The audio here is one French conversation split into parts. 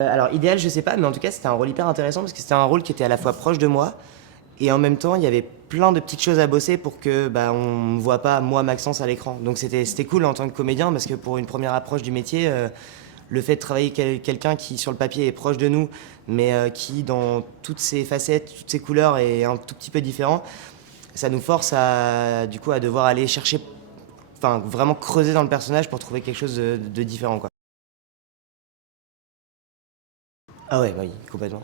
Alors idéal, je sais pas, mais en tout cas, c'était un rôle hyper intéressant parce que c'était un rôle qui était à la fois proche de moi et en même temps, il y avait plein de petites choses à bosser pour que on ne voit pas moi Maxence à l'écran. Donc c'était cool en tant que comédien parce que pour une première approche du métier, le fait de travailler quelqu'un qui sur le papier est proche de nous, mais qui dans toutes ses facettes, toutes ses couleurs est un tout petit peu différent, ça nous force à du coup à devoir aller chercher, enfin vraiment creuser dans le personnage pour trouver quelque chose de différent quoi. Ah ouais, bah oui, complètement.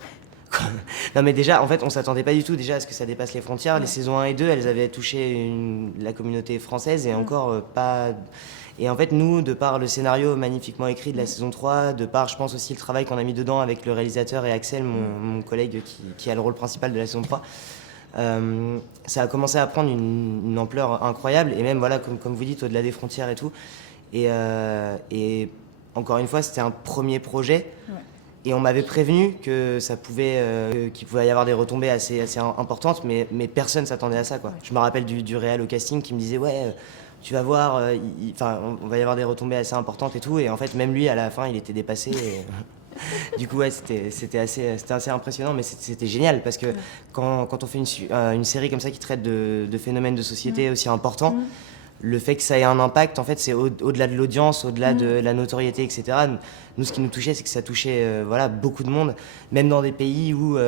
Non mais déjà, en fait, on s'attendait pas du tout déjà à ce que ça dépasse les frontières. Les saisons 1 et 2, elles avaient touché la communauté française et encore pas... Et en fait, nous, de par le scénario magnifiquement écrit de la saison 3, de par, je pense aussi, le travail qu'on a mis dedans avec le réalisateur et Axel, mon collègue qui a le rôle principal de la saison 3, ça a commencé à prendre une ampleur incroyable. Et même, voilà, comme vous dites, au-delà des frontières et tout. Et encore une fois, c'était un premier projet. Ouais. Et on m'avait prévenu que ça pouvait, qu'il pouvait y avoir des retombées assez importantes, mais personne s'attendait à ça, quoi. Ouais. Je me rappelle du réal au casting qui me disait, ouais, tu vas voir, on va y avoir des retombées assez importantes et tout. Et en fait, même lui, à la fin, il était dépassé. Du coup, ouais, c'était assez impressionnant, mais c'était génial parce que quand on fait une série comme ça qui traite de phénomènes de société aussi importants, le fait que ça ait un impact, en fait, c'est au-delà de l'audience, au-delà de la notoriété, etc. Nous, ce qui nous touchait, c'est que ça touchait voilà, beaucoup de monde, même dans des pays où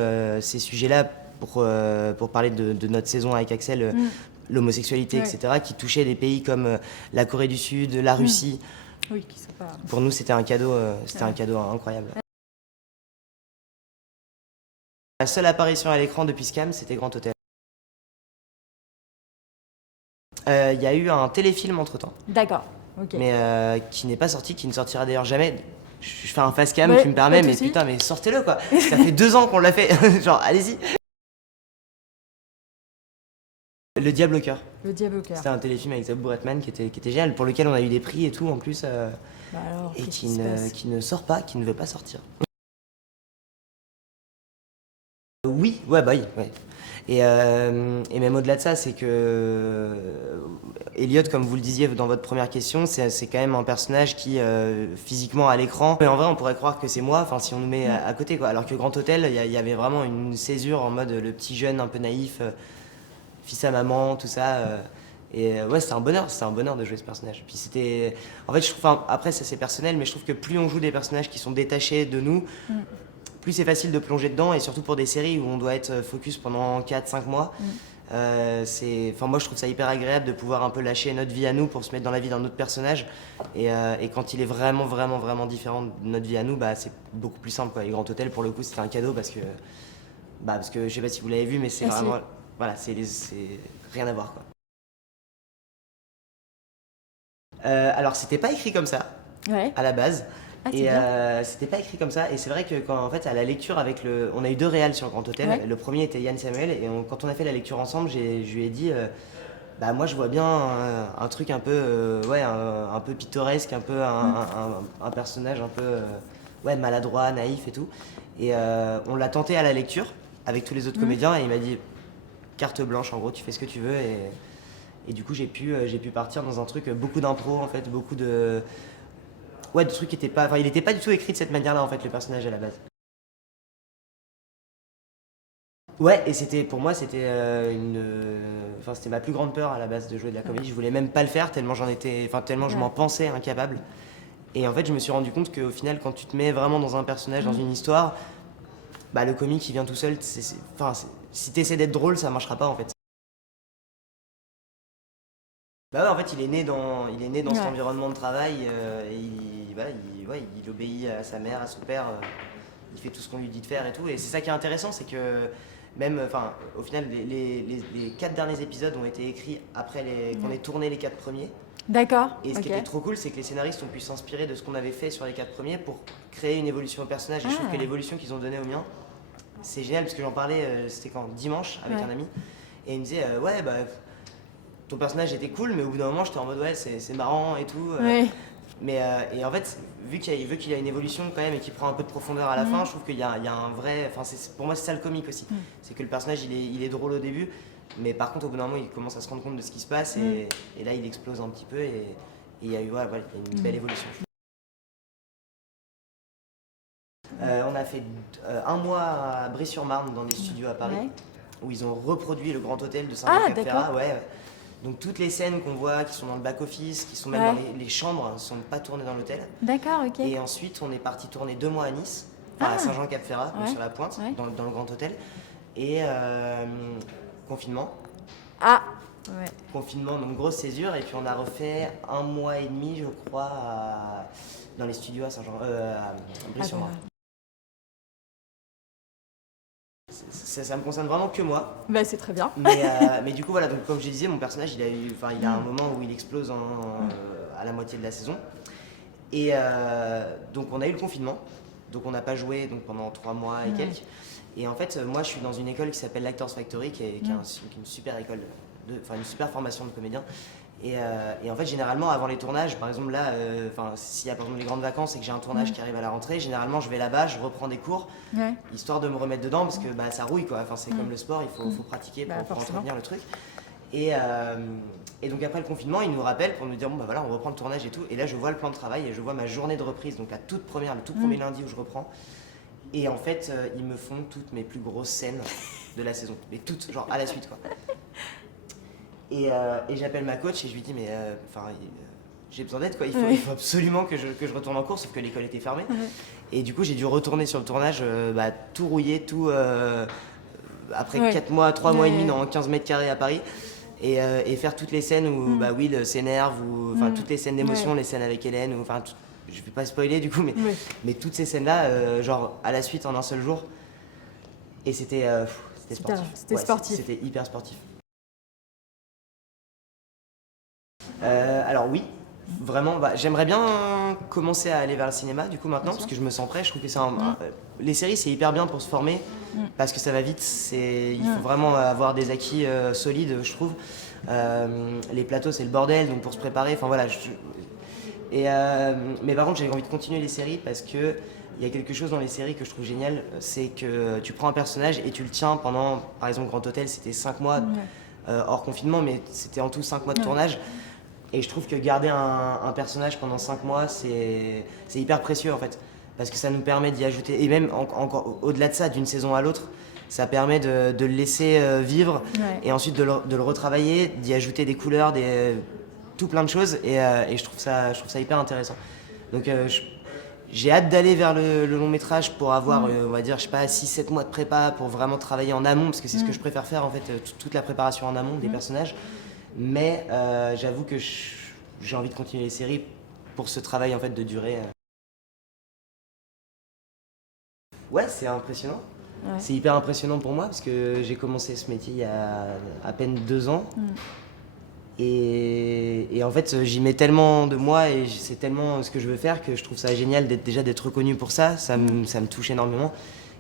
ces sujets-là, pour parler de notre saison avec Axel, l'homosexualité, Ouais. etc., qui touchaient des pays comme la Corée du Sud, la Russie. Oui, qui sont pas. Pour nous, c'était un cadeau incroyable. La seule apparition à l'écran depuis Scam, c'était Grand Hôtel. Il y a eu un téléfilm entre-temps, D'accord, ok. mais qui n'est pas sorti, qui ne sortira d'ailleurs jamais. Je fais un face cam, Ouais, tu me pas permets, de mais souci. putain, mais sortez-le quoi. Ça fait 2 ans qu'on l'a fait, genre allez-y. Le Diable au cœur. Le Diable au cœur. C'était un téléfilm avec Zabou Bretman qui était génial, pour lequel on a eu des prix et tout en plus, Bah alors, et qu'est-ce qui se passe? qui ne sort pas, qui ne veut pas sortir. Oui, ouais, bah oui, ouais. Et même au-delà de ça, c'est que Elliot, comme vous le disiez dans votre première question, c'est quand même un personnage qui, physiquement à l'écran, mais en vrai, on pourrait croire que c'est moi, enfin, si on nous met à côté, quoi. Alors que Grand Hôtel, il y avait vraiment une césure en mode le petit jeune un peu naïf, fils à maman, tout ça. Ouais, c'était un bonheur de jouer ce personnage. Puis c'était. En fait, je trouve, enfin, après, ça c'est personnel, mais je trouve que plus on joue des personnages qui sont détachés de nous, plus c'est facile de plonger dedans, et surtout pour des séries où on doit être focus pendant 4-5 mois. Enfin, moi je trouve ça hyper agréable de pouvoir un peu lâcher notre vie à nous pour se mettre dans la vie d'un autre personnage. Et quand il est vraiment, vraiment, vraiment différent de notre vie à nous, bah, c'est beaucoup plus simple, quoi. Et Grand Hôtel, pour le coup, c'était un cadeau parce que je sais pas si vous l'avez vu, mais c'est Ah, si. vraiment. Voilà, c'est rien à voir, quoi. Alors, c'était pas écrit comme ça Ouais. à la base. Ah, c'est Et bien. c'était pas écrit comme ça. Et c'est vrai que quand, en fait, à la lecture avec on a eu 2 réals sur Grand Hôtel. Ouais. Le premier était Yann Samuel. Et quand on a fait la lecture ensemble, je lui ai dit, bah moi je vois bien un truc un peu, ouais, un peu pittoresque, un peu un personnage un peu, ouais, maladroit, naïf et tout. Et on l'a tenté à la lecture avec tous les autres comédiens. Et il m'a dit, carte blanche, en gros, tu fais ce que tu veux. Et du coup, j'ai pu partir dans un truc, beaucoup d'impro, en fait, beaucoup de. Ouais, de trucs qui étaient pas. Enfin, il était pas du tout écrit de cette manière-là, en fait, le personnage à la base. Ouais, et pour moi, c'était enfin, c'était ma plus grande peur à la base de jouer de la comédie. Je voulais même pas le faire tellement tellement je m'en pensais incapable. Et en fait, je me suis rendu compte qu'au final, quand tu te mets vraiment dans un personnage, dans une histoire, bah le comique il vient tout seul. Enfin, si t'essaies d'être drôle, ça marchera pas en fait. Bah ouais, en fait, il est né dans cet Ouais. environnement de travail, et voilà, ouais, il obéit à sa mère, à son père, il fait tout ce qu'on lui dit de faire et tout. Et c'est ça qui est intéressant, c'est que même, enfin, au final, les 4 derniers épisodes ont été écrits après qu'on ait tourné les 4 premiers. D'accord. Et ce qui Ok. était trop cool, c'est que les scénaristes ont pu s'inspirer de ce qu'on avait fait sur les 4 premiers pour créer une évolution au personnage. Et je trouve que l'évolution qu'ils ont donnée au mien, c'est génial parce que j'en parlais, c'était quand dimanche avec un ami, et il me disait, ouais, bah ton personnage était cool, mais au bout d'un moment, j'étais en mode ouais, c'est marrant et tout. Ouais. Et en fait, vu qu'il y a une évolution quand même et qu'il prend un peu de profondeur à la fin, je trouve qu'il y a un vrai. Enfin, pour moi, c'est ça le comique aussi. C'est que le personnage, il est drôle au début, mais par contre, au bout d'un moment, il commence à se rendre compte de ce qui se passe et là, il explose un petit peu et il y a eu ouais, il y a une belle évolution. fait 1 mois à Brie-sur-Marne dans des studios à Paris, Ouais. où ils ont reproduit le Grand Hôtel de Ah, Saint-Jean-Cap-Ferrat. d'accord. Ouais. Donc toutes les scènes qu'on voit, qui sont dans le back-office, qui sont même Ouais. dans les chambres, ne sont pas tournées dans l'hôtel. D'accord, ok. Et ensuite, on est parti tourner 2 mois à Nice, enfin à Ah. Saint-Jean-Cap-Ferrat, donc Ouais. sur la pointe, Ouais. dans le Grand Hôtel. Et confinement. Ah, ouais. Confinement, donc grosse césure. Et puis on a refait 1 mois et demi, je crois, dans les studios à Saint-Jean, à Brie-sur-Marne. Ça me concerne vraiment que moi. Bah, c'est très bien. Mais du coup, voilà, donc, comme je disais, mon personnage, il a un moment où il explose à la moitié de la saison. Et donc, on a eu le confinement. Donc, on n'a pas joué donc, pendant 3 mois et quelques. Et en fait, moi, je suis dans une école qui s'appelle l'Actors Factory, qui est une super école, une super formation de comédien. Et en fait, généralement, avant les tournages, par exemple là, s'il y a par exemple les grandes vacances et que j'ai un tournage qui arrive à la rentrée, généralement, je vais là-bas, je reprends des cours, Ouais. histoire de me remettre dedans, parce que ça rouille, quoi. Enfin, c'est comme le sport, il faut pratiquer pour Forcément. entretenir le truc. Et donc après le confinement, ils nous rappellent pour nous dire bon voilà, on reprend le tournage et tout. Et là, je vois le plan de travail et je vois ma journée de reprise, donc le tout premier lundi où je reprends. Et en fait, ils me font toutes mes plus grosses scènes de la saison, mais toutes, genre à la suite, quoi. Et j'appelle ma coach et je lui dis mais j'ai besoin d'aide, quoi. Il faut absolument que je retourne en cours, sauf que l'école était fermée. Et du coup, j'ai dû retourner sur le tournage, tout rouillé, tout après 4 mois, 3 mois et demi dans 15 mètres carrés à Paris. Et faire toutes les scènes où Will s'énerve, toutes les scènes d'émotion, les scènes avec Hélène, je vais pas spoiler du coup, mais toutes ces scènes-là, genre à la suite en un seul jour. Et c'était sportif. C'était sportif. C'était hyper sportif. Alors oui, vraiment, j'aimerais bien commencer à aller vers le cinéma du coup maintenant, parce que je me sens prêt. Je trouve que les séries c'est hyper bien pour se former, parce que ça va vite. Il faut vraiment avoir des acquis solides, je trouve. Les plateaux c'est le bordel, donc pour se préparer, enfin voilà. Mais par contre, j'ai envie de continuer les séries parce que il y a quelque chose dans les séries que je trouve génial, c'est que tu prends un personnage et tu le tiens pendant, par exemple, Grand Hôtel, c'était 5 mois hors confinement, mais c'était en tout 5 mois de tournage. Et je trouve que garder un personnage pendant 5 mois, c'est hyper précieux en fait. Parce que ça nous permet d'y ajouter, et même encore au-delà de ça, d'une saison à l'autre, ça permet de le laisser vivre et ensuite de le retravailler, d'y ajouter des couleurs, tout plein de choses. Et je trouve ça hyper intéressant. Donc j'ai hâte d'aller vers le long métrage pour avoir, on va dire, je sais pas, 6-7 mois de prépa pour vraiment travailler en amont, parce que c'est ce que je préfère faire en fait, toute la préparation en amont des personnages. Mais j'avoue que j'ai envie de continuer les séries pour ce travail en fait de durée. Ouais, c'est impressionnant. Ouais. C'est hyper impressionnant pour moi parce que j'ai commencé ce métier il y a à peine 2 ans. Et en fait, j'y mets tellement de moi et c'est tellement ce que je veux faire que je trouve ça génial d'être reconnu pour ça. Ça me touche énormément.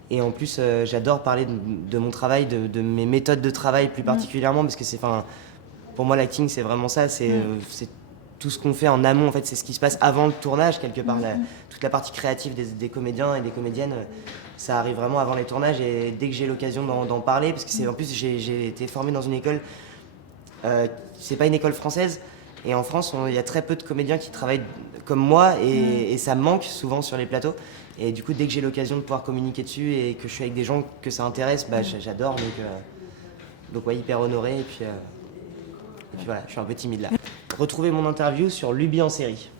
Et en plus, j'adore parler de mon travail, de mes méthodes de travail plus particulièrement parce que pour moi, l'acting, c'est vraiment ça. C'est tout ce qu'on fait en amont. En fait, c'est ce qui se passe avant le tournage, quelque part. Toute la partie créative des comédiens et des comédiennes, ça arrive vraiment avant les tournages. Et dès que j'ai l'occasion d'en parler, parce que en plus, j'ai été formé dans une école, c'est pas une école française. Et en France, il y a très peu de comédiens qui travaillent comme moi. Et ça manque souvent sur les plateaux. Et du coup, dès que j'ai l'occasion de pouvoir communiquer dessus et que je suis avec des gens que ça intéresse, j'adore. Donc ouais, hyper honoré. Et puis voilà, je suis un peu timide là. Retrouvez mon interview sur Luby en série.